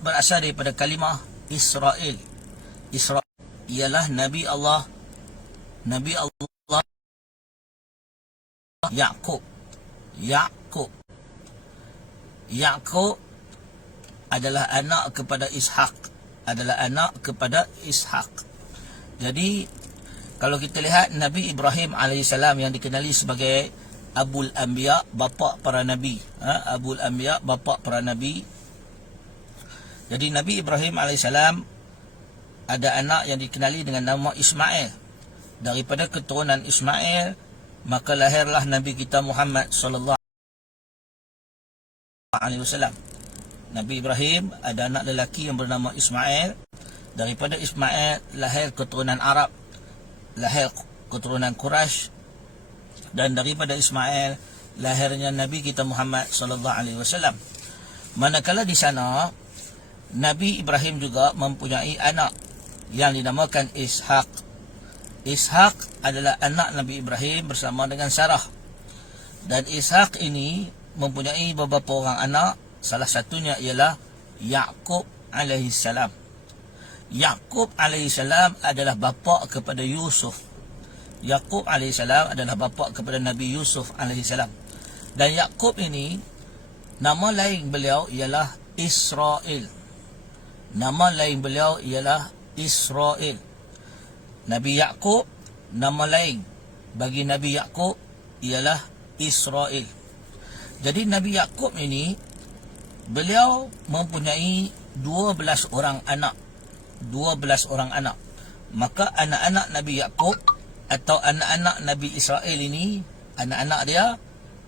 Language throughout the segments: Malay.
berasal daripada kalimah Israel. Israel ialah Nabi Allah Yaqub. Yaqub adalah anak kepada Ishaq. Jadi kalau kita lihat Nabi Ibrahim AS yang dikenali sebagai Abul Anbiya, bapa para nabi, Abul Anbiya, bapa para nabi. Jadi Nabi Ibrahim AS ada anak yang dikenali dengan nama Ismail. Daripada keturunan Ismail maka lahirlah Nabi kita Muhammad sallallahu alaihi wasallam. Nabi Ibrahim ada anak lelaki yang bernama Ismail. Daripada Ismail lahir keturunan Arab, lahir keturunan Quraisy, dan daripada Ismail lahirnya Nabi kita Muhammad sallallahu alaihi wasallam. Manakala di sana Nabi Ibrahim juga mempunyai anak yang dinamakan Ishaq. Ishaq adalah anak Nabi Ibrahim bersama dengan Sarah. Dan Ishaq ini mempunyai beberapa orang anak. Salah satunya ialah Yaqub alaihissalam. Yaqub alaihissalam adalah bapa kepada Yusuf. Yaqub alaihissalam adalah bapa kepada Nabi Yusuf alaihissalam. Dan Yaqub ini, nama lain beliau ialah Israel. Nama lain beliau ialah Israel. Nabi Yaqub, nama lain bagi Nabi Yaqub ialah Israel. Jadi Nabi Yaqub ini, beliau mempunyai 12 orang anak. 12 orang anak. Maka anak-anak Nabi Yaqub atau anak-anak Nabi Israel ini, anak-anak dia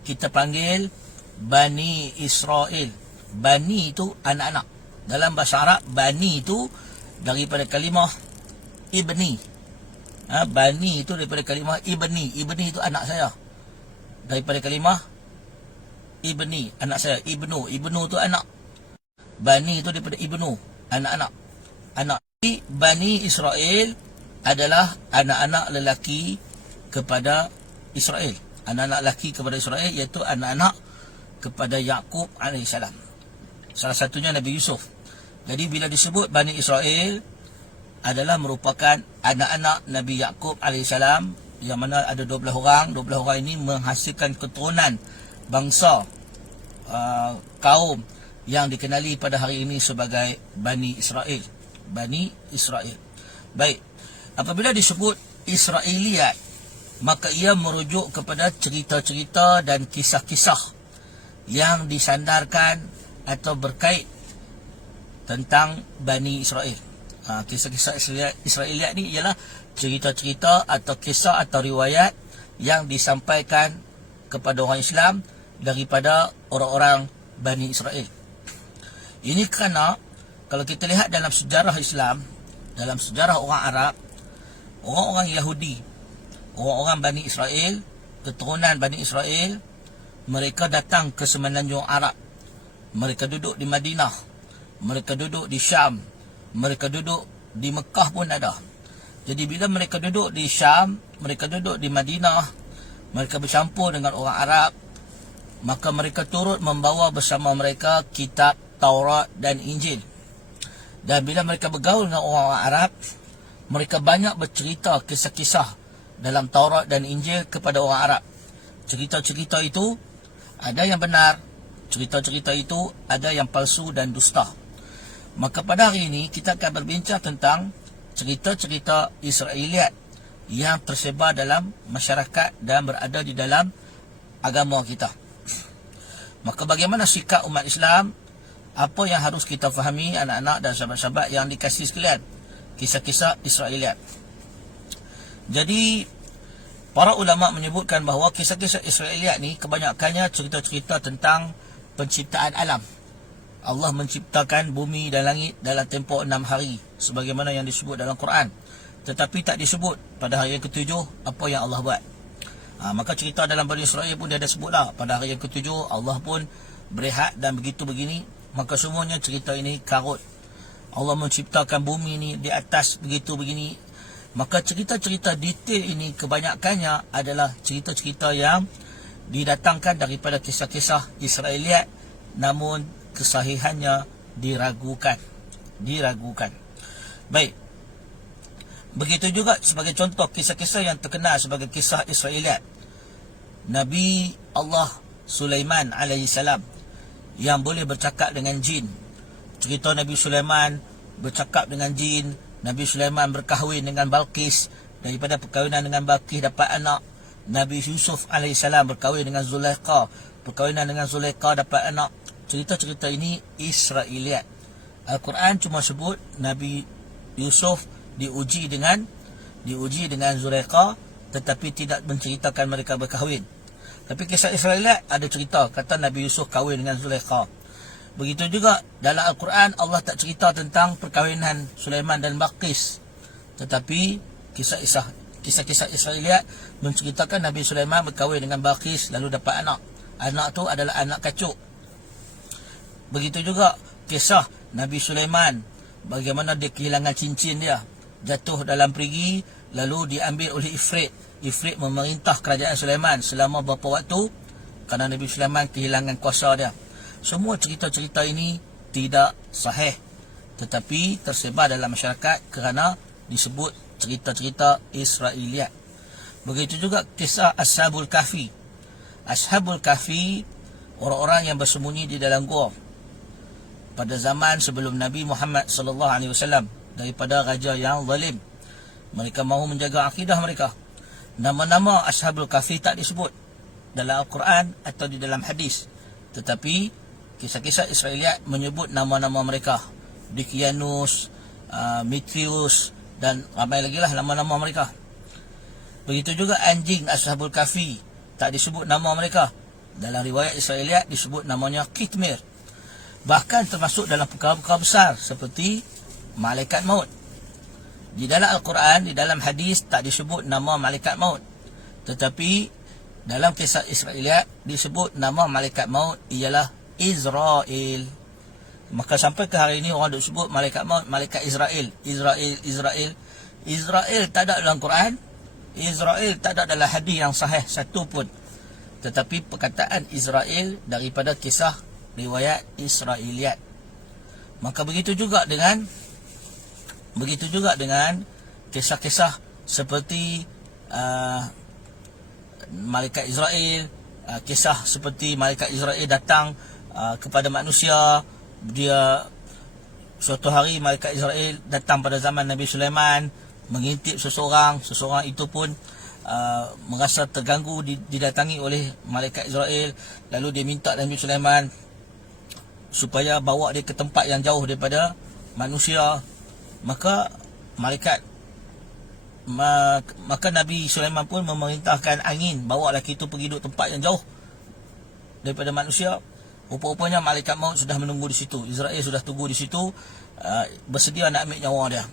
kita panggil Bani Israel. Bani itu anak-anak. Dalam bahasa Arab, Bani itu daripada kalimah Ibni. Bani itu daripada kalimah Ibni. Ibni itu anak saya. Daripada kalimah Ibni, anak saya. Ibnu itu anak. Bani itu daripada Ibnu, anak-anak. Anak Bani Israel adalah anak-anak lelaki kepada Israel. Anak-anak lelaki kepada Israel iaitu anak-anak kepada Yaqub alaihissalam. Salah satunya Nabi Yusuf. Jadi bila disebut Bani Israel adalah merupakan anak-anak Nabi Yaqub alaihissalam, yang mana ada 12 orang. 12 orang ini menghasilkan keturunan bangsa, kaum yang dikenali pada hari ini sebagai Bani Israel. Bani Israel. Baik, apabila disebut Israiliyat, maka ia merujuk kepada cerita-cerita dan kisah-kisah yang disandarkan atau berkait tentang Bani Israel. Kisah-kisah Israiliyat ni ialah cerita-cerita atau kisah atau riwayat yang disampaikan kepada orang Islam daripada orang-orang Bani Israel. Ini kerana kalau kita lihat dalam sejarah Islam, dalam sejarah orang Arab, orang-orang Yahudi, orang-orang Bani Israel, keturunan Bani Israel, mereka datang ke semenanjung Arab. Mereka duduk di Madinah, mereka duduk di Syam, mereka duduk di Mekah pun ada. Jadi bila mereka duduk di Syam, mereka duduk di Madinah, mereka bercampur dengan orang Arab, maka mereka turut membawa bersama mereka kitab Taurat dan Injil. Dan bila mereka bergaul dengan orang Arab, mereka banyak bercerita kisah-kisah dalam Taurat dan Injil kepada orang Arab. Cerita-cerita itu ada yang benar, cerita-cerita itu ada yang palsu dan dusta. Maka pada hari ini kita akan berbincang tentang cerita-cerita Israiliyat yang tersebar dalam masyarakat dan berada di dalam agama kita. Maka bagaimana sikap umat Islam? Apa yang harus kita fahami, anak-anak dan sahabat-sahabat yang dikasihi sekalian? Kisah-kisah Israiliyat. Jadi para ulama menyebutkan bahawa kisah-kisah Israiliyat ni kebanyakannya cerita-cerita tentang penciptaan alam. Allah menciptakan bumi dan langit dalam tempoh 6 hari sebagaimana yang disebut dalam Quran. Tetapi tak disebut pada hari yang ketujuh apa yang Allah buat. Maka cerita dalam Bani Israel pun dia ada sebutlah, pada hari yang ketujuh Allah pun berehat dan begitu begini. Maka semuanya cerita ini karut. Allah menciptakan bumi ni di atas begitu begini. Maka cerita-cerita detail ini kebanyakannya adalah cerita-cerita yang didatangkan daripada kisah-kisah Israiliyat, namun kesahihannya diragukan. Baik. Begitu juga sebagai contoh kisah-kisah yang terkenal sebagai kisah Israeliat. Nabi Allah Sulaiman alaihissalam yang boleh bercakap dengan jin. Cerita Nabi Sulaiman bercakap dengan jin. Nabi Sulaiman berkahwin dengan Balqis. Daripada perkahwinan dengan Balqis dapat anak. Nabi Yusuf alaihissalam berkahwin dengan Zulaikha. Perkahwinan dengan Zulaikha dapat anak. Cerita-cerita ini Israeliat. Al-Quran cuma sebut Nabi Yusuf diuji dengan Zulaikha, tetapi tidak menceritakan mereka berkahwin. Tapi kisah Israeliat ada cerita, kata Nabi Yusuf kahwin dengan Zulaikha. Begitu juga dalam Al-Quran Allah tak cerita tentang perkahwinan Sulaiman dan Balqis, tetapi kisah-kisah Israeliat menceritakan Nabi Sulaiman berkahwin dengan Balqis lalu dapat anak. Anak tu adalah anak kacuk. Begitu juga kisah Nabi Sulaiman, bagaimana dia kehilangan cincin dia, jatuh dalam perigi, lalu diambil oleh Ifrit. Ifrit memerintah kerajaan Sulaiman selama beberapa waktu kerana Nabi Sulaiman kehilangan kuasa dia. Semua cerita-cerita ini tidak sahih, tetapi tersebar dalam masyarakat kerana disebut cerita-cerita Israeliat. Begitu juga kisah Ashabul Kahfi. Ashabul Kahfi, orang-orang yang bersembunyi di dalam gua pada zaman sebelum Nabi Muhammad sallallahu alaihi wasallam daripada raja yang zalim. Mereka mahu menjaga akidah mereka. Nama-nama Ashabul Kahfi tak disebut dalam Al-Quran atau di dalam hadis, tetapi kisah-kisah Israeliat menyebut nama-nama mereka. Dikyanus, Mitrius dan ramai lagi lah nama-nama mereka. Begitu juga anjing Ashabul Kahfi, tak disebut nama mereka. Dalam riwayat Israeliat disebut namanya Kitmir. Bahkan termasuk dalam perkara-perkara besar seperti malaikat maut. Di dalam Al-Quran, di dalam hadis tak disebut nama malaikat maut, tetapi dalam kisah Israeliat disebut nama malaikat maut ialah Israel. Maka sampai ke hari ini orang duk sebut malaikat maut malaikat Israel. Israel tak ada dalam Quran, Israel tak ada dalam hadis yang sahih satu pun. Tetapi perkataan Israel daripada kisah riwayat Israeliat. Maka begitu juga dengan kisah-kisah seperti malaikat Israel, kisah seperti malaikat Israel datang kepada manusia. Dia suatu hari malaikat Israel datang pada zaman Nabi Sulaiman, mengintip seseorang itu pun merasa terganggu didatangi oleh malaikat Israel. Lalu dia minta Nabi Sulaiman supaya bawa dia ke tempat yang jauh daripada manusia. Maka Nabi Sulaiman pun memerintahkan angin bawa lelaki itu pergi duduk tempat yang jauh daripada manusia. Rupa-rupanya malaikat maut sudah menunggu di situ. Israel sudah tunggu di situ, bersedia nak ambil nyawa dia.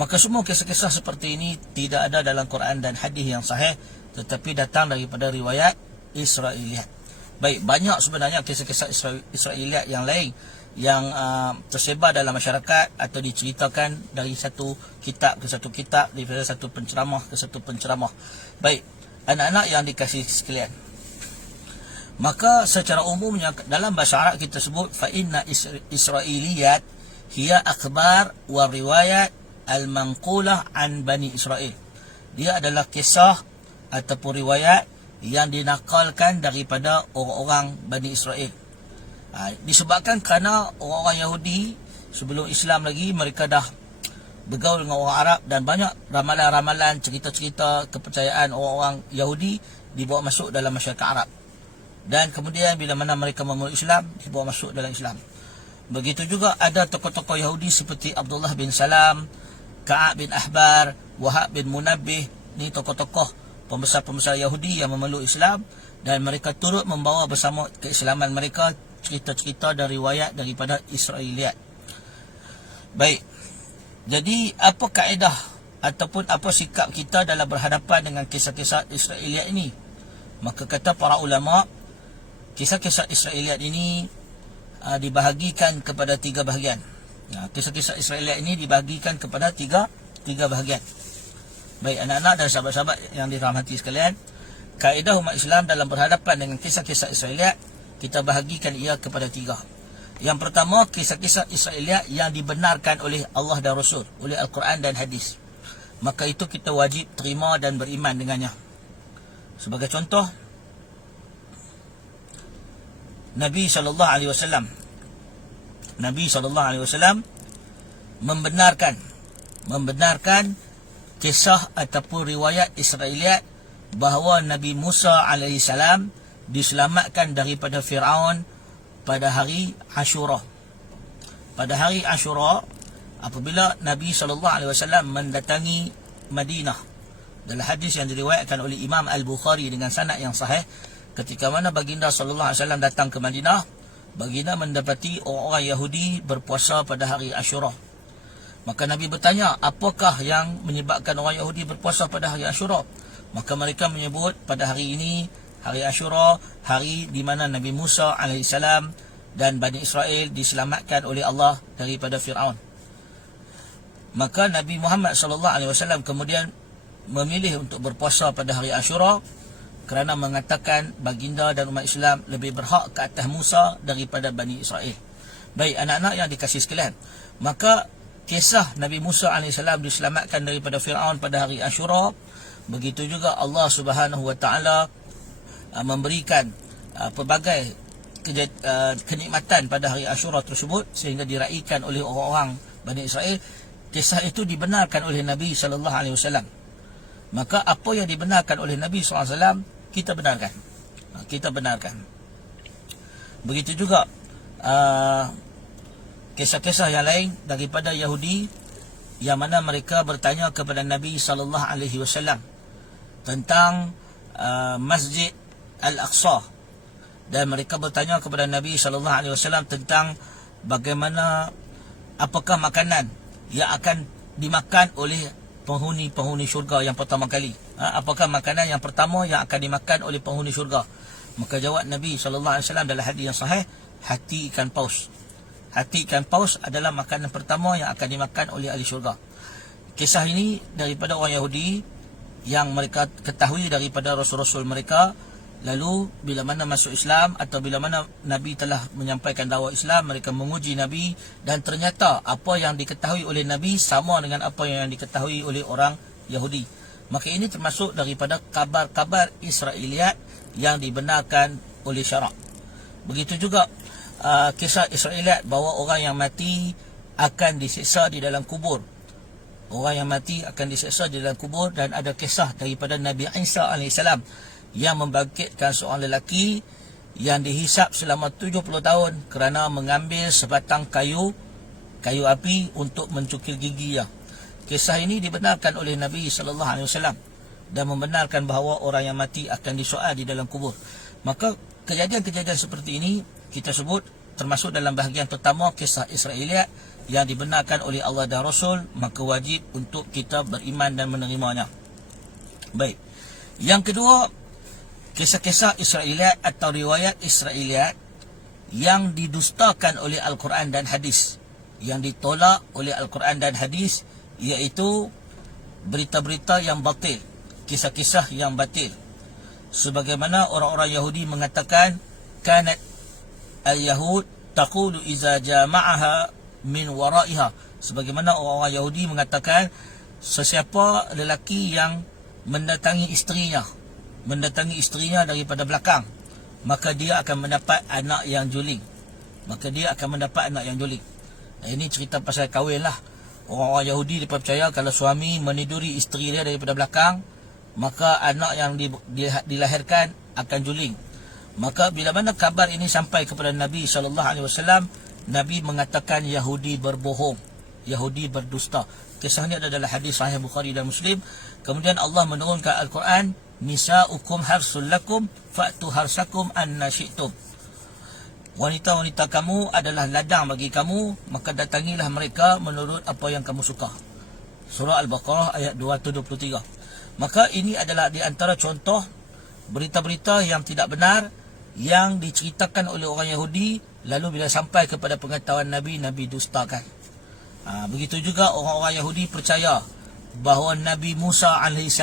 Maka semua kisah-kisah seperti ini tidak ada dalam Quran dan hadis yang sahih, tetapi datang daripada riwayat Israeliat. Baik, banyak sebenarnya kisah-kisah Israeliat yang lain yang tersebar dalam masyarakat atau diceritakan dari satu kitab ke satu kitab, daripada satu penceramah ke satu penceramah. Baik, anak-anak yang dikasihi sekalian, maka secara umumnya dalam bahasa Arab kita sebut fa inna Israiliyat hiya akhbar wa riwayat al-manqulah an Bani Israel. Dia adalah kisah ataupun riwayat yang dinakalkan daripada orang-orang Bani Israel. Disebabkan kerana orang-orang Yahudi sebelum Islam lagi, mereka dah bergaul dengan orang Arab, dan banyak ramalan-ramalan, cerita-cerita kepercayaan orang-orang Yahudi dibawa masuk dalam masyarakat Arab. Dan kemudian bila mana mereka memeluk Islam, dibawa masuk dalam Islam. Begitu juga ada tokoh-tokoh Yahudi seperti Abdullah bin Salam, Ka'ab bin Ahbar, Wahab bin Munabbih. Ini tokoh-tokoh pembesar-pembesar Yahudi yang memeluk Islam, dan mereka turut membawa bersama keislaman mereka cerita-cerita dan riwayat daripada Israeliat. Baik, jadi apa kaedah ataupun apa sikap kita dalam berhadapan dengan kisah-kisah Israeliat ini? Maka kata para ulama, kisah-kisah Israeliat ini dibahagikan kepada 3 bahagian. Kisah-kisah Israeliat ini dibahagikan kepada tiga bahagian. Baik anak-anak dan sahabat-sahabat yang dirahmati sekalian, kaedah umat Islam dalam berhadapan dengan kisah-kisah Israeliat, kita bahagikan ia kepada 3. Yang pertama, kisah-kisah Israeliat yang dibenarkan oleh Allah dan Rasul, oleh Al-Quran dan hadis. Maka itu kita wajib terima dan beriman dengannya. Sebagai contoh, Nabi SAW membenarkan kisah ataupun riwayat Israeliat bahawa Nabi Musa AS diselamatkan daripada Fir'aun pada hari Ashura. Pada hari Ashura, apabila Nabi SAW mendatangi Madinah, dalam hadis yang diriwayatkan oleh Imam Al-Bukhari dengan sanad yang sahih, ketika mana baginda SAW datang ke Madinah, baginda mendapati orang-orang Yahudi berpuasa pada hari Ashura. Maka Nabi bertanya, apakah yang menyebabkan orang Yahudi berpuasa pada hari Ashura? Maka mereka menyebut pada hari ini, hari Ashura, hari di mana Nabi Musa AS dan Bani Israel diselamatkan oleh Allah daripada Fir'aun. Maka Nabi Muhammad SAW kemudian memilih untuk berpuasa pada hari Ashura kerana mengatakan baginda dan umat Islam lebih berhak ke atas Musa daripada Bani Israel. Baik anak-anak yang dikasihi sekalian, maka kisah Nabi Musa AS diselamatkan daripada Fir'aun pada hari Ashura, begitu juga Allah Subhanahu Wa Taala memberikan pelbagai kenikmatan pada hari Ashura tersebut sehingga diraikan oleh orang-orang Bani Israel. Kisah itu dibenarkan oleh Nabi SAW. Maka apa yang dibenarkan oleh Nabi SAW, kita benarkan. Kita benarkan. Begitu juga kisah-kisah yang lain daripada Yahudi yang mana mereka bertanya kepada Nabi SAW tentang Masjid Al-Aqsa, dan mereka bertanya kepada Nabi SAW tentang bagaimana, apakah makanan yang akan dimakan oleh penghuni-penghuni syurga yang pertama kali. Apakah makanan yang pertama yang akan dimakan oleh penghuni syurga? Maka jawab Nabi SAW dalam hadis yang sahih, hati ikan paus. Hati ikan paus adalah makanan pertama yang akan dimakan oleh ahli syurga. Kisah ini daripada orang Yahudi yang mereka ketahui daripada rasul-rasul mereka. Lalu bila mana masuk Islam atau bila mana Nabi telah menyampaikan dakwah Islam, mereka menguji Nabi, dan ternyata apa yang diketahui oleh Nabi sama dengan apa yang diketahui oleh orang Yahudi. Maka ini termasuk daripada kabar-kabar Israeliat yang dibenarkan oleh syarak. Begitu juga kisah Israeliat bahawa orang yang mati akan disiksa di dalam kubur. Orang yang mati akan disiksa di dalam kubur. Dan ada kisah daripada Nabi Isa AS yang membangkitkan seorang lelaki yang dihisap selama 70 tahun kerana mengambil sebatang kayu api untuk mencukir giginya. Kisah ini dibenarkan oleh Nabi SAW dan membenarkan bahawa orang yang mati akan disoal di dalam kubur. Maka kejadian-kejadian seperti ini kita sebut termasuk dalam bahagian pertama kisah Israeliat yang dibenarkan oleh Allah dan Rasul, maka wajib untuk kita beriman dan menerimanya. Baik. Yang kedua, kisah-kisah Israeliat atau riwayat Israeliat yang didustakan oleh Al-Quran dan hadis, yang ditolak oleh Al-Quran dan hadis, iaitu berita-berita yang batil, kisah-kisah yang batil. Sebagaimana orang-orang Yahudi mengatakan, kanat al-Yahud taqulu iza jama'aha min waraiha. Sebagaimana orang-orang Yahudi mengatakan, sesiapa lelaki yang mendatangi isterinya daripada belakang, maka dia akan mendapat anak yang juling. Ini cerita pasal kahwin lah. Orang-orang Yahudi mereka percaya kalau suami meniduri isteri dia daripada belakang, maka anak yang dilahirkan akan juling. Maka bila mana kabar ini sampai kepada Nabi SAW, Nabi mengatakan Yahudi berbohong, Yahudi berdusta. Kisah ini ada dalam hadis sahih Bukhari dan Muslim. Kemudian Allah menurunkan Al-Quran, nisa'ukum harsul lakum fa'tu harsakum anna syi'tum. Wanita-wanita kamu adalah ladang bagi kamu, maka datangilah mereka menurut apa yang kamu suka. Surah Al-Baqarah ayat 223. Maka ini adalah di antara contoh berita-berita yang tidak benar yang diceritakan oleh orang Yahudi, lalu bila sampai kepada pengetahuan Nabi, Nabi dustakan. Begitu juga orang-orang Yahudi percaya bahawa Nabi Musa AS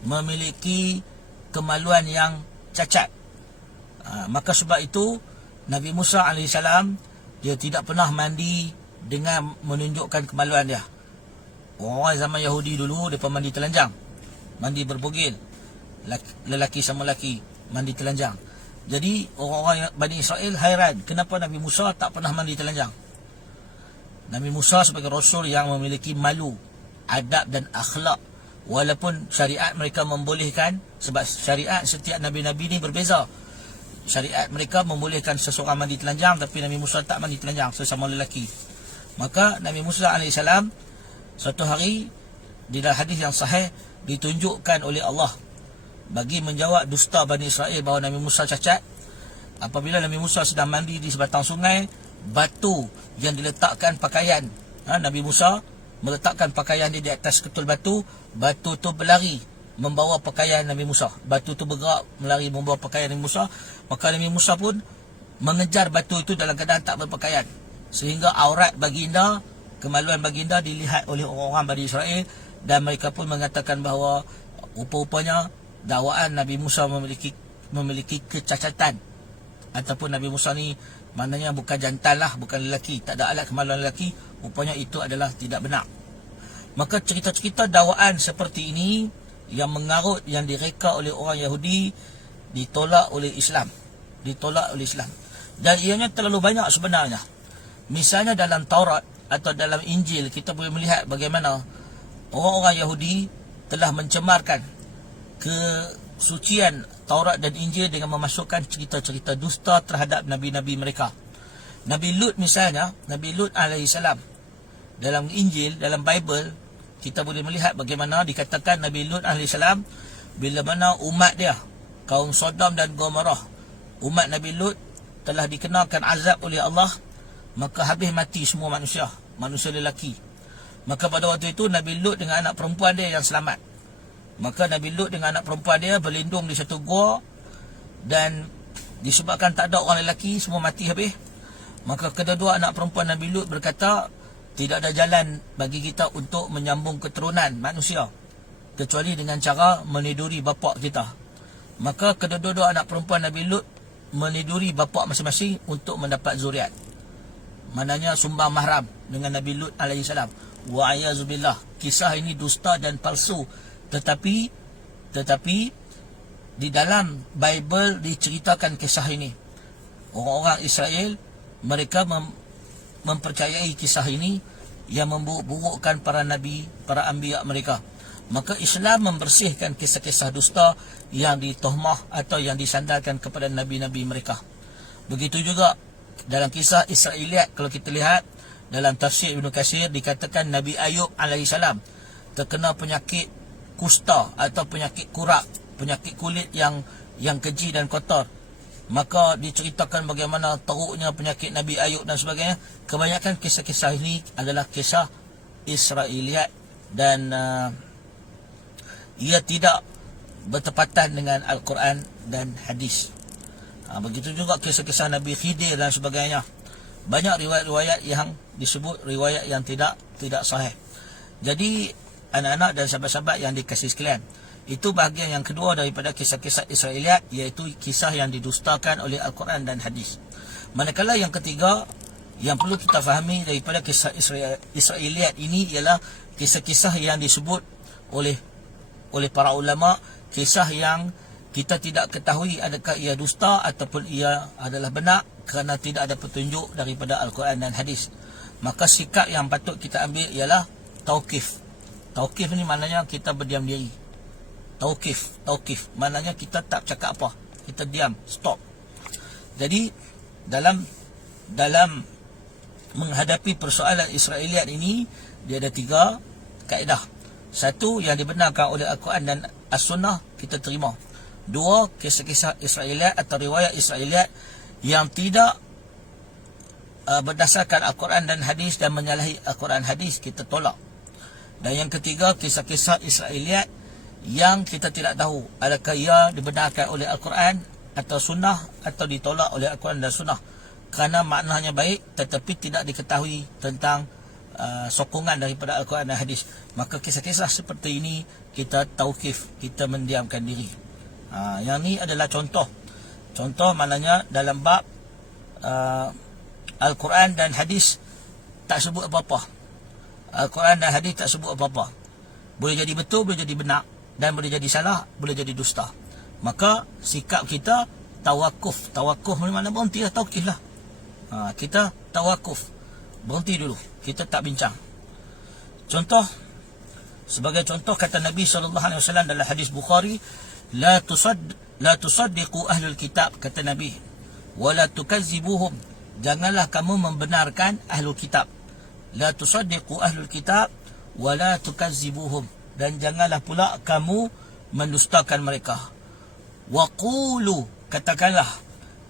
memiliki kemaluan yang cacat. Maka sebab itu Nabi Musa AS dia tidak pernah mandi dengan menunjukkan kemaluan dia. Orang zaman Yahudi dulu, mereka mandi telanjang, mandi berbogil, lelaki sama lelaki mandi telanjang. Jadi orang-orang Bani Israel hairan kenapa Nabi Musa tak pernah mandi telanjang. Nabi Musa sebagai Rasul yang memiliki malu, adab dan akhlak, walaupun syariat mereka membolehkan, sebab syariat setiap Nabi-Nabi ni berbeza. Syariat mereka membolehkan seseorang mandi telanjang, tapi Nabi Musa tak mandi telanjang sesama lelaki. Maka Nabi Musa AS suatu hari di dalam hadis yang sahih ditunjukkan oleh Allah bagi menjawab dusta Bani Israel bahawa Nabi Musa cacat. Apabila Nabi Musa sedang mandi di sebatang sungai, batu yang diletakkan pakaian, Nabi Musa meletakkan pakaian dia di atas ketul batu, batu tu berlari membawa pakaian Nabi Musa. Batu tu bergerak melari membawa pakaian Nabi Musa. Maka Nabi Musa pun mengejar batu itu dalam keadaan tak berpakaian, sehingga aurat baginda, kemaluan baginda dilihat oleh orang-orang Bani Israel, dan mereka pun mengatakan bahawa rupa-rupanya dakwaan Nabi Musa memiliki kecacatan, ataupun Nabi Musa ni maknanya bukan jantan lah, bukan lelaki, tak ada alat kemaluan lelaki. Rupanya itu adalah tidak benar. Maka cerita-cerita dakwaan seperti ini yang mengarut, yang direka oleh orang Yahudi, ditolak oleh Islam. Dan ianya terlalu banyak sebenarnya. Misalnya dalam Taurat atau dalam Injil, kita boleh melihat bagaimana orang-orang Yahudi telah mencemarkan kesucian Taurat dan Injil dengan memasukkan cerita-cerita dusta terhadap Nabi-Nabi mereka. Nabi Lut misalnya, Nabi Lut alaihissalam, dalam Injil, dalam Bible, kita boleh melihat bagaimana dikatakan Nabi Lut alaihissalam, bila mana umat dia, kaum Sodom dan Gomorrah, umat Nabi Lut telah dikenakan azab oleh Allah, maka habis mati semua manusia lelaki. Maka pada waktu itu Nabi Lut dengan anak perempuan dia yang selamat. Maka Nabi Lut dengan anak perempuan dia berlindung di satu gua, dan disebabkan tak ada orang lelaki, semua mati habis. Maka kedua-dua anak perempuan Nabi Lut berkata, tidak ada jalan bagi kita untuk menyambung keturunan manusia kecuali dengan cara meniduri bapa kita. Maka kedua-dua anak perempuan Nabi Lut meniduri bapa masing-masing untuk mendapat zuriat. Maknanya sumbang mahram dengan Nabi Lut alaihissalam. Wa ayazubillah. Kisah ini dusta dan palsu. Tetapi di dalam Bible diceritakan kisah ini. Orang-orang Israel, mereka mempercayai kisah ini yang memburuk-burukkan para nabi, para anbiya mereka. Maka Islam membersihkan kisah-kisah dusta yang ditohmah atau yang disandarkan kepada nabi-nabi mereka. Begitu juga dalam kisah Israeliat, kalau kita lihat dalam tafsir Ibn Katsir, dikatakan Nabi Ayub alaihissalam terkena penyakit kusta atau penyakit kurak, penyakit kulit yang keji dan kotor. Maka diceritakan bagaimana teruknya penyakit Nabi Ayub dan sebagainya. Kebanyakan kisah-kisah ini adalah kisah Israeliat, dan ia tidak bertepatan dengan Al-Quran dan hadis. Begitu juga kisah-kisah Nabi Khidir dan sebagainya. Banyak riwayat-riwayat yang disebut riwayat yang tidak sahih. Jadi anak-anak dan sahabat-sahabat yang dikasihi sekalian, itu bahagian yang kedua daripada kisah-kisah Israeliat, iaitu kisah yang didustakan oleh Al-Quran dan hadis. Manakala yang ketiga yang perlu kita fahami daripada kisah Israeliat ini ialah kisah-kisah yang disebut oleh para ulama, kisah yang kita tidak ketahui adakah ia dusta ataupun ia adalah benar, kerana tidak ada petunjuk daripada Al-Quran dan hadis. Maka sikap yang patut kita ambil ialah tauqif. Tauqif ni maknanya kita berdiam diri. Tauqif maknanya kita tak cakap apa, kita diam, stop. Jadi dalam menghadapi persoalan Israeliat ini, dia ada 3 kaedah. 1, yang dibenarkan oleh Al-Quran dan As-Sunnah, kita terima. 2, kisah-kisah Israeliat atau riwayat Israeliat yang tidak berdasarkan Al-Quran dan hadis dan menyalahi Al-Quran hadis, kita tolak. Dan yang ketiga, kisah-kisah Israeliat yang kita tidak tahu adakah ia dibenarkan oleh Al-Quran atau Sunnah, atau ditolak oleh Al-Quran dan Sunnah kerana maknanya baik tetapi tidak diketahui tentang sokongan daripada Al-Quran dan hadis. Maka kisah-kisah seperti ini kita tauqif, kita mendiamkan diri. Yang ni adalah contoh maknanya dalam bab Al-Quran dan hadis tak sebut apa-apa. Al-Quran dan hadis tak sebut apa-apa. Boleh jadi betul, boleh jadi benar, dan boleh jadi salah, boleh jadi dusta. Maka sikap kita tawakuf. Tawakuf mana berhenti lah, taukid lah. Kita tawakuf, berhenti dulu, kita tak bincang. Contoh, sebagai contoh kata Nabi SAW dalam hadis Bukhari, la tusaddiqu ahlul kitab, kata Nabi, wala tukazzibuhum, janganlah kamu membenarkan ahlul kitab. La tusaddiqu ahlul kitab wala tukazzibuhum, dan janganlah pula kamu mendustakan mereka. Wa qulu, katakanlah,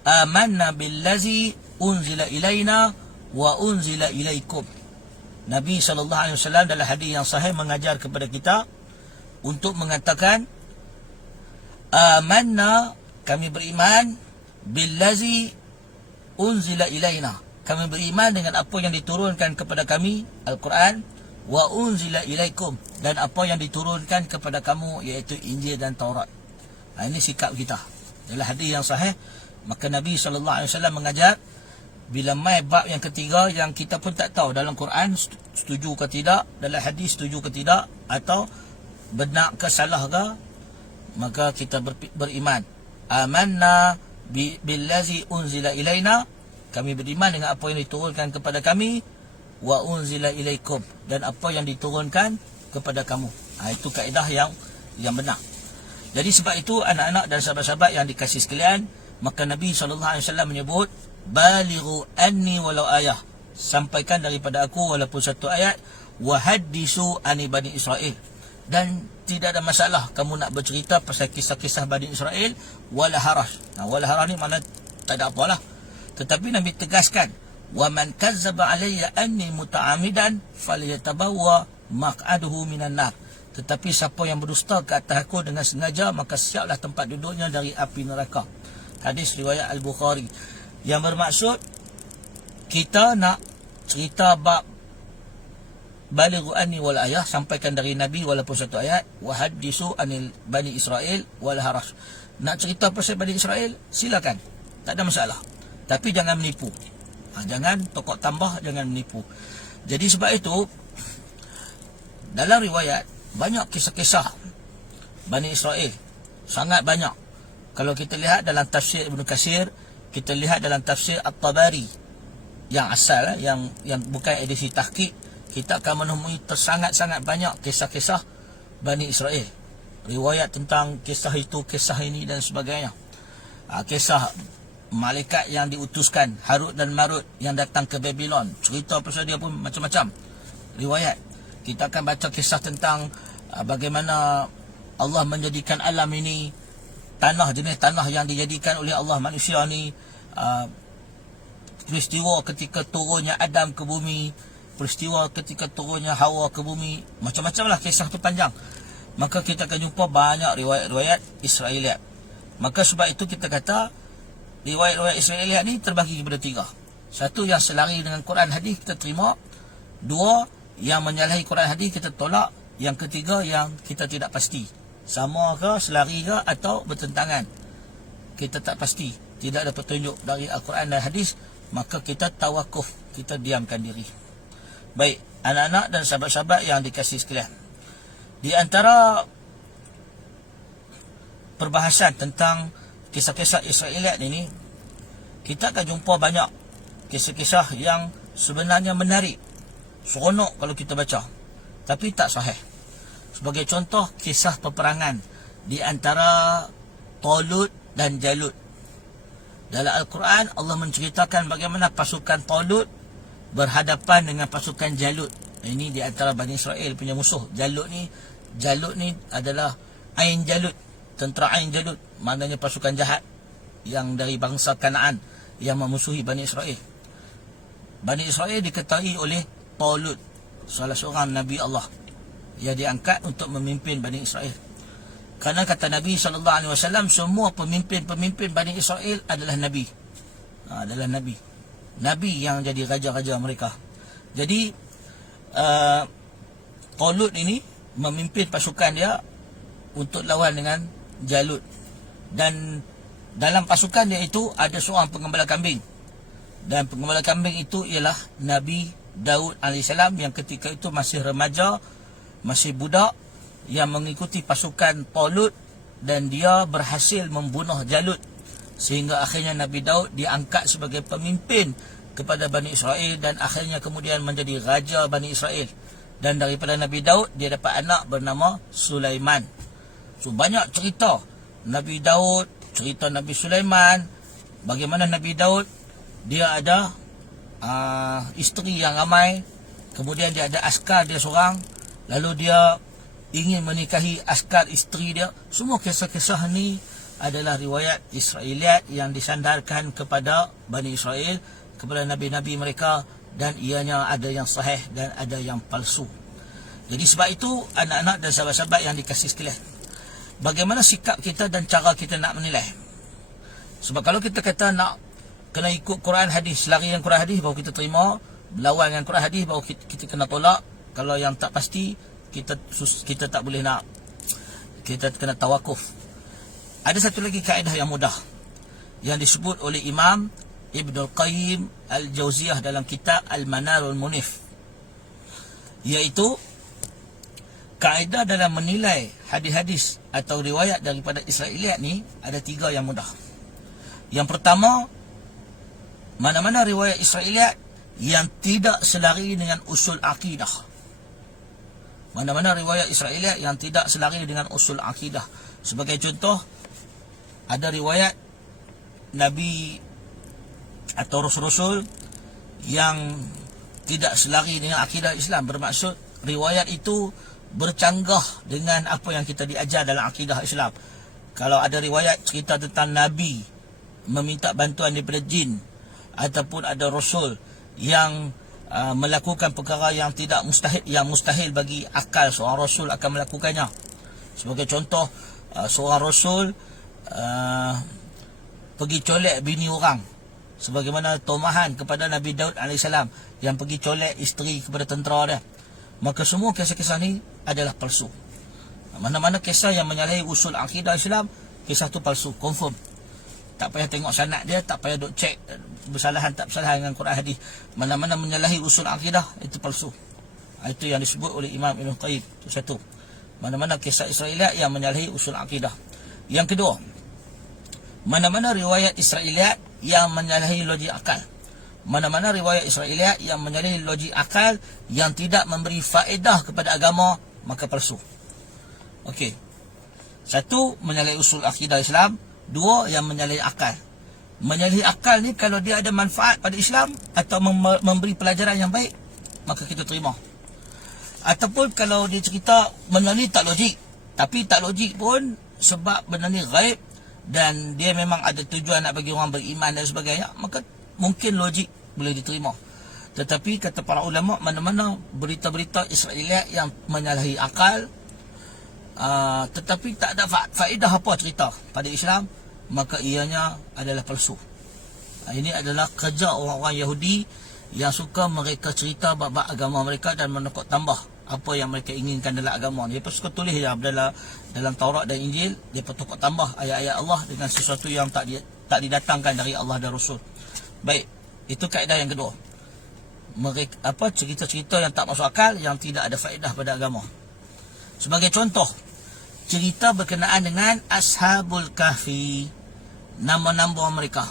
amanna billazi unzila ilaina wa unzila ilaikum. Nabi SAW dalam hadis yang sahih mengajar kepada kita untuk mengatakan, amanna, kami beriman, billazi unzila ilaina, kami beriman dengan apa yang diturunkan kepada kami, Al-Quran, wa unzila ilaikum, dan apa yang diturunkan kepada kamu, iaitu Injil dan Taurat. Ini sikap kita dalam hadis yang sahih. Maka Nabi SAW mengajar, bila mai bab yang ketiga yang kita pun tak tahu dalam Quran setuju ke tidak, dalam hadis setuju ke tidak, atau benar ke salah ke, maka kita beriman, amanna billazi unzila ilaina, kami beriman dengan apa yang diturunkan kepada kami, wa unzila ilaikum, dan apa yang diturunkan kepada kamu. Itu kaedah yang benar. Jadi sebab itu anak-anak dan sahabat-sahabat yang dikasihi sekalian, maka Nabi SAW menyebut, balighu anni walau ayah, sampaikan daripada aku walaupun satu ayat, wa haddisu ani Bani Israel, dan tidak ada masalah kamu nak bercerita pasal kisah-kisah Bani Israel, wala haraj. Wala haraj ni mana tak ada apalah. Tetapi Nabi tegaskan, wa man kazzaba alayya anni muta'amidan falyatabawwa maq'aduhu minan nar. Tetapi siapa yang berdusta ke atas aku dengan sengaja, maka siaplah tempat duduknya dari api neraka. Hadis riwayat Al-Bukhari. Yang bermaksud, kita nak cerita bab balighu anni wal ayah, sampaikan dari Nabi walaupun satu ayat, wa haddisu anil Bani Israel wal haraj. Nak cerita pasal Bani Israel, silakan, tak ada masalah. Tapi jangan menipu. Jangan tokok tambah, jangan menipu. Jadi sebab itu, dalam riwayat banyak kisah-kisah Bani Israel, sangat banyak. Kalau kita lihat dalam tafsir Ibn Katsir, kita lihat dalam tafsir At-Tabari yang asal, yang bukan edisi tahqiq, kita akan menemui sangat-sangat banyak kisah-kisah Bani Israel. Riwayat tentang kisah itu, kisah ini dan sebagainya. Kisah malaikat yang diutuskan, Harut dan Marut, yang datang ke Babylon, cerita pasal dia pun macam-macam riwayat. Kita akan baca kisah tentang bagaimana Allah menjadikan alam ini, tanah, jenis tanah yang dijadikan oleh Allah manusia ni, peristiwa ketika turunnya Adam ke bumi, peristiwa ketika turunnya Hawa ke bumi, macam-macam lah, kisah tu panjang. Maka kita akan jumpa banyak riwayat-riwayat Israeliat. Maka sebab itu kita kata riwayat-riwayat Israeliat ni terbagi kepada tiga. Satu, yang selari dengan Quran hadis kita terima. Dua, yang menyalahi Quran hadis kita tolak. Yang ketiga, yang kita tidak pasti, sama ke, selari ke, atau bertentangan, kita tak pasti, tidak ada petunjuk dari Al-Quran dan hadis, maka kita tawakuf, kita diamkan diri. Baik, anak-anak dan sahabat-sahabat yang dikasihi sekalian, di antara perbahasan tentang kisah-kisah Israeliat ini, kita akan jumpa banyak kisah-kisah yang sebenarnya menarik, seronok kalau kita baca, tapi tak sahih. Sebagai contoh, kisah peperangan di antara Talut dan Jalut. Dalam Al-Quran, Allah menceritakan bagaimana pasukan Talut berhadapan dengan pasukan Jalut. Ini di antara Bani Israel punya musuh. Jalut ni adalah Ain Jalut, tentera Ain Jalut, maknanya pasukan jahat yang dari bangsa Kanaan yang memusuhi Bani Israel. Bani Israel diketahui oleh Talut, salah seorang Nabi Allah yang diangkat untuk memimpin Bani Israel. Kerana kata Nabi SAW, semua pemimpin-pemimpin Bani Israel adalah Nabi. Adalah Nabi. Nabi yang jadi raja-raja mereka. Jadi Talut ini memimpin pasukan dia untuk lawan dengan Jalut. Dan dalam pasukan dia itu ada seorang pengembala kambing. Dan penggembala kambing itu ialah Nabi Daud AS yang ketika itu masih remaja, masih budak, yang mengikuti pasukan Talut, dan dia berhasil membunuh Jalut, sehingga akhirnya Nabi Daud diangkat sebagai pemimpin kepada Bani Israel, dan akhirnya kemudian menjadi raja Bani Israel. Dan daripada Nabi Daud dia dapat anak bernama Sulaiman. So banyak cerita Nabi Daud, cerita Nabi Sulaiman, bagaimana Nabi Daud dia ada isteri yang ramai, kemudian dia ada askar dia seorang, lalu dia ingin menikahi askar isteri dia. Semua kisah-kisah ni adalah riwayat Israeliat yang disandarkan kepada Bani Israel, kepada Nabi-Nabi mereka, dan ianya ada yang sahih dan ada yang palsu. Jadi sebab itu anak-anak dan sahabat-sahabat yang dikasih sekalian, bagaimana sikap kita dan cara kita nak menilai? Sebab kalau kita kata nak kena ikut Quran hadis, lari dengan Quran hadis baru kita terima, berlawan dengan Quran hadis baru kita kena tolak. Kalau yang tak pasti, kita tak boleh nak, kita kena tawakuf. Ada satu lagi kaedah yang mudah yang disebut oleh Imam Ibnul Qayyim Al-Jauziyah dalam kitab Al-Manarul Munif, iaitu kaedah dalam menilai hadis-hadis atau riwayat daripada Israeliat ni ada 3 yang mudah. Yang pertama, mana-mana riwayat Israeliat yang tidak selari dengan usul akidah. Mana-mana riwayat Israeliat yang tidak selari dengan usul akidah. Sebagai contoh, ada riwayat Nabi atau Rasul-Rasul yang tidak selari dengan akidah Islam. Bermaksud riwayat itu bercanggah dengan apa yang kita diajar dalam akidah Islam. Kalau ada riwayat cerita tentang Nabi meminta bantuan daripada jin, ataupun ada Rasul yang melakukan perkara yang tidak mustahil, yang mustahil bagi akal seorang Rasul akan melakukannya. Sebagai contoh, seorang Rasul pergi colek bini orang, sebagaimana tomahan kepada Nabi Daud AS yang pergi colek isteri kepada tentera dia. Maka semua kisah-kisah ni adalah palsu. Mana-mana kisah yang menyalahi usul akidah Islam, kisah tu palsu, confirm. Tak payah tengok sanad dia, tak payah duk cek bersalahan tak bersalahan dengan Quran hadis. Mana-mana menyalahi usul akidah, itu palsu. Itu yang disebut oleh Imam Ibn Qayyim. Itu satu. Mana-mana kisah Israeliat yang menyalahi usul akidah. Yang kedua, mana-mana riwayat Israeliat yang menyalahi logik akal. Mana-mana riwayat Israeliat yang menyalahi logik akal, yang tidak memberi faedah kepada agama, maka palsu. Okey. Satu, menyalahi usul akidah Islam. Dua, yang menyalahi akal. Menyalahi akal ni kalau dia ada manfaat pada Islam atau memberi pelajaran yang baik, maka kita terima. Ataupun kalau dia cerita benda ni tak logik, tapi tak logik pun sebab benda ni gaib dan dia memang ada tujuan nak bagi orang beriman dan sebagainya, maka mungkin logik boleh diterima. Tetapi kata para ulama, mana-mana berita-berita Israeliat yang menyalahi akal, tetapi tak ada faedah apa cerita pada Islam, maka ianya adalah palsu. Ini adalah kerja orang-orang Yahudi yang suka mereka cerita bab-bab agama mereka dan menekuk tambah apa yang mereka inginkan dalam agama. Dia suka tulis je dalam Taurat dan Injil, dia tukar tambah ayat-ayat Allah dengan sesuatu yang tak didatangkan dari Allah dan Rasul. Baik, itu kaedah yang kedua. Mereka cerita-cerita yang tak masuk akal, yang tidak ada faedah pada agama. Sebagai contoh, cerita berkenaan dengan Ashabul Kahfi, nama-nama mereka.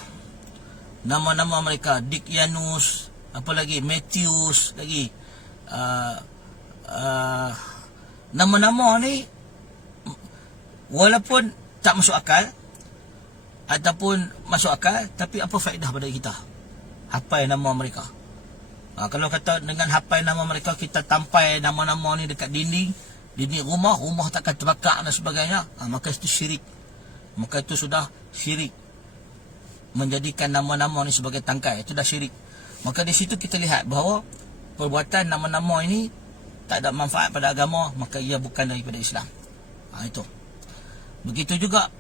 Nama-nama mereka, Dikyanus, apa lagi, Matthews lagi. Nama-nama ni walaupun tak masuk akal ataupun masuk akal, tapi apa faedah pada kita hafal nama mereka? Kalau kata dengan hafal nama mereka kita tampai nama-nama ni dekat dinding rumah takkan terbakar dan sebagainya, maka itu syirik. Maka itu sudah syirik, menjadikan nama-nama ni sebagai tangkai, itu dah syirik. Maka di situ kita lihat bahawa perbuatan nama-nama ini tak ada manfaat pada agama, maka ia bukan daripada Islam. Itu. Begitu juga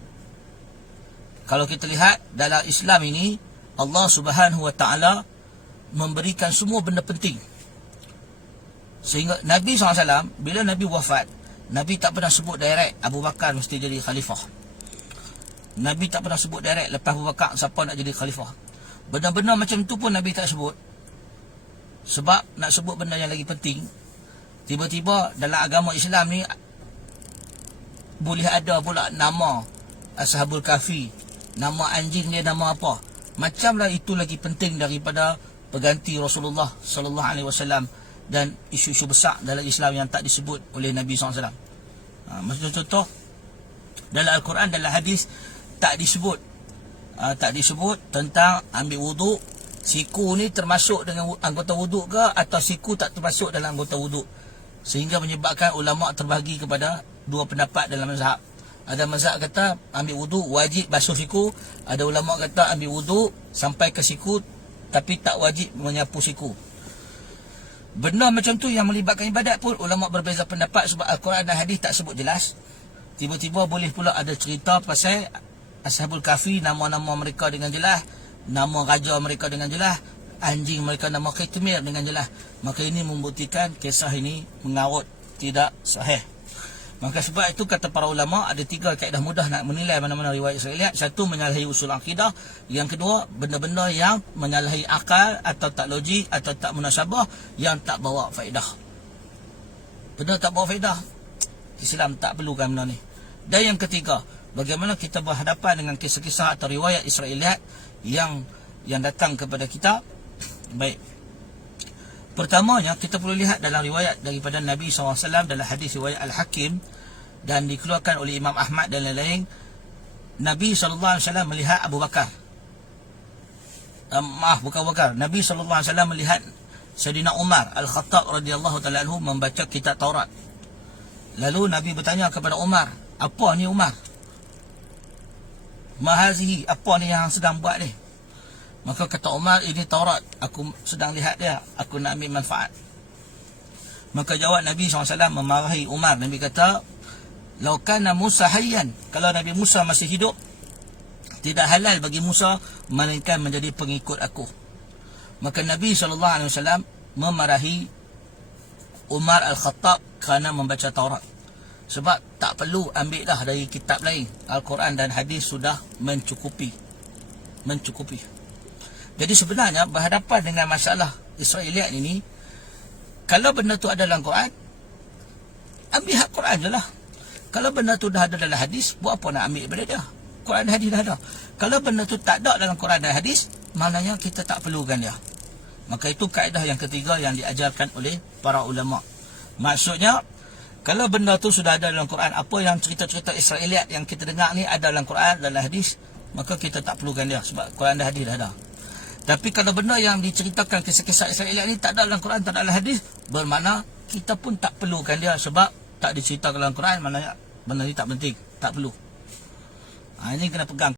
kalau kita lihat dalam Islam ini, Allah Subhanahu Wa Taala memberikan semua benda penting. Sehingga Nabi SAW, bila Nabi wafat, Nabi tak pernah sebut direct Abu Bakar mesti jadi khalifah. Nabi tak pernah sebut direct lepas Abu Bakar siapa nak jadi khalifah. Benda-benda macam tu pun Nabi tak sebut. Sebab nak sebut benda yang lagi penting, tiba-tiba dalam agama Islam ni boleh ada pula nama Ashabul Kahfi, nama anjing dia nama apa. Macamlah itu lagi penting daripada pengganti Rasulullah sallallahu alaihi wasallam dan isu-isu besar dalam Islam yang tak disebut oleh Nabi SAW. Maksud contoh, dalam Al-Quran, dalam hadis tak disebut tentang ambil wuduk. Siku ni termasuk dengan anggota wuduk ke, atau siku tak termasuk dalam anggota wuduk, sehingga menyebabkan ulama terbagi kepada dua pendapat dalam mazhab. Ada mazhab kata ambil wuduk wajib basuh siku, ada ulama kata ambil wuduk sampai ke siku tapi tak wajib menyapu siku. Benda macam tu yang melibatkan ibadat pun ulama berbeza pendapat, sebab Al-Quran dan hadis tak sebut jelas. Tiba-tiba boleh pula ada cerita pasal Ashabul Kahfi, nama-nama mereka dengan jelas, nama raja mereka dengan jelas, anjing mereka nama Khitmir dengan jelas. Maka ini membuktikan kisah ini mengarut, tidak sahih. Maka sebab itu kata para ulama, ada tiga kaedah mudah nak menilai mana-mana riwayat Israeliat. Satu, menyalahi usul akidah. Yang kedua, benda-benda yang menyalahi akal atau tak logik atau tak munasabah, yang tak bawa faedah. Benda tak bawa faedah, Islam tak perlukan benda ni. Dan yang ketiga, bagaimana kita berhadapan dengan kisah-kisah atau riwayat Israeliat yang datang kepada kita. Baik, pertamanya kita perlu lihat dalam riwayat daripada Nabi SAW dalam hadis riwayat Al-Hakim dan dikeluarkan oleh Imam Ahmad dan lain-lain. Nabi SAW melihat Abu Bakar, bukan Abu Bakar, Nabi SAW melihat Sayyidina Umar Al-Khattab radhiyallahu ta'ala anhu membaca kitab Taurat. Lalu Nabi bertanya kepada Umar, apa ni Umar? Mahazihi, apa ni yang sedang buat ni? Maka kata Umar, ini Taurat, aku sedang lihat dia, aku nak ambil manfaat. Maka jawab Nabi SAW memarahi Umar. Nabi kata, "Lau kana Musa hayyan," kalau Nabi Musa masih hidup, tidak halal bagi Musa melainkan menjadi pengikut aku. Maka Nabi SAW memarahi Umar Al-Khattab kerana membaca Taurat. Sebab tak perlu ambil dah dari kitab lain, Al-Quran dan hadis sudah mencukupi. Jadi sebenarnya berhadapan dengan masalah Israeliat ini, kalau benda tu ada dalam Quran, ambil hak Quran je lah. Kalau benda tu dah ada dalam hadis, buat apa nak ambil daripada dia? Quran dan hadis dah ada. Kalau benda tu tak ada dalam Quran dan hadis, maknanya kita tak perlukan dia. Maka itu kaedah yang ketiga yang diajarkan oleh para ulama. Maksudnya, kalau benda tu sudah ada dalam Quran, apa yang cerita-cerita Israeliat yang kita dengar ni ada dalam Quran, dalam hadis, maka kita tak perlukan dia, sebab Quran dan hadis dah ada. Tapi kalau benda yang diceritakan kisah-kisah Israeliat ni tak ada dalam Quran, tak ada dalam hadis, bermakna kita pun tak perlukan dia, sebab tak diceritakan dalam Quran, maknanya benda ni tak penting, tak perlu. Ini kena pegang.